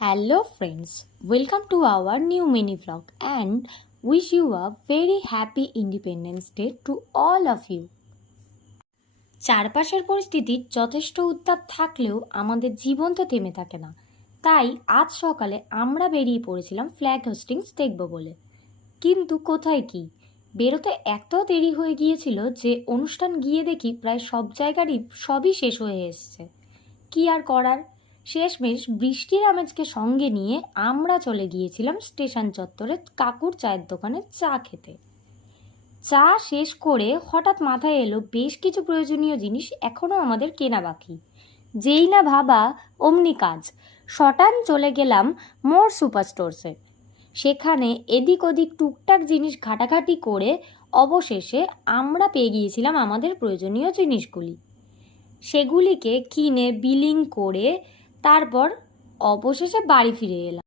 Hello, friends. Welcome to our new mini vlog and wish you a very happy Independence Day to all of you. চারপাশের পরিস্থিতির যথেষ্ট উত্তাপ থাকলেও আমাদের জীবন তো থেমে থাকে না। তাই আজ সকালে আমরা বেরিয়ে পড়েছিলাম ফ্ল্যাগ হোস্টিংস দেখব বলে। কিন্তু কোথায় কি? বেরোতে এত দেরি হয়ে গিয়েছিল যে অনুষ্ঠান গিয়ে দেখি প্রায় সব জায়গারই সবই শেষ হয়ে এসছে। কি আর করার? শেষমেশ বৃষ্টির আমেজকে সঙ্গে নিয়ে আমরা চলে গিয়েছিলাম স্টেশন চত্বরে কাকুর চায়ের দোকানে চা খেতে। চা শেষ করে হঠাৎ মাথায় এলো, বেশ কিছু প্রয়োজনীয় জিনিস এখনও আমাদের কেনা বাকি। যেই না ভাবা, অমনি কাজ। শটান চলে গেলাম মোর সুপার স্টোরসে সেখানে এদিক ওদিক টুকটাক জিনিস ঘাটাঘাটি করে অবশেষে আমরা পেয়ে গিয়েছিলাম আমাদের প্রয়োজনীয় জিনিসগুলি। সেগুলিকে কিনে বিলিং করে তারপর অবশেষে বাড়ি ফিরে এলাম।